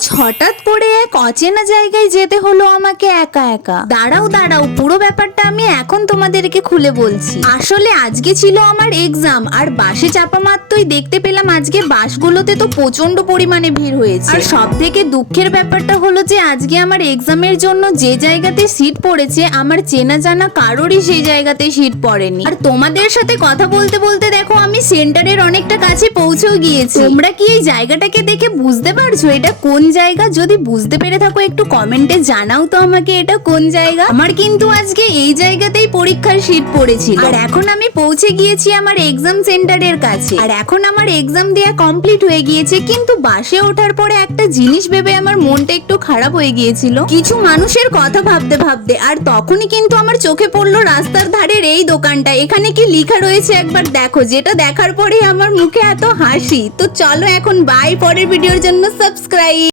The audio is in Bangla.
আজ হঠাৎ করে এক অচেনা জায়গায় যেতে হলো আমাকে একা একা। দাঁড়াও পুরো ব্যাপারটা আমি এখন তোমাদেরকে খুলে বলছি। আসলে আজকে ছিল আমার এক্সাম, আর বাসে চাপা মাত্রই দেখতে পেলাম আজকে বাসগুলোতে তো প্রচন্ড পরিমাণে ভিড় হয়েছে। আর সব থেকে দুঃখের ব্যাপারটা হলো যে আজকে আমার এক্সামের জন্য যে জায়গাতে সিট পড়েছে আমার চেনা জানা কারোরই সেই জায়গাতে সিট পড়েনি। আর তোমাদের সাথে কথা বলতে বলতে দেখো আমি সেন্টারের অনেকটা কাছে পৌঁছেও গিয়েছি। তোমরা কি এই জায়গাটাকে দেখে বুঝতে পারছো এটা কোন জায়গা? যদি বুঝতে পেরে থাকো একটু কমেন্টে জানাও তো আমাকে এটা কোন জায়গা। আমার কিন্তু আজকে এই জায়গাতেই পরীক্ষার সিট পড়েছিল। আর এখন আমি পৌঁছে গিয়েছি আমার এক্সাম সেন্টারের কাছে। আর এখন আমার এক্সাম দেয়া কমপ্লিট হয়ে গিয়েছে, কিন্তু বাসে ওঠার পরে একটা জিনিস ভেবে আমার মনটা একটু খারাপ হয়ে গিয়েছিল কিছু মানুষের কথা ভাবতে ভাবতে। আর তখনই কিন্তু আমার চোখে পড়লো রাস্তার ধারের এই দোকানটা। এখানে কি লেখা রয়েছে একবার দেখো, যেটা দেখার পরে আমার মুখে এত হাসি। তো চলো এখন বাই, পরের ভিডিওর জন্য সাবস্ক্রাইব।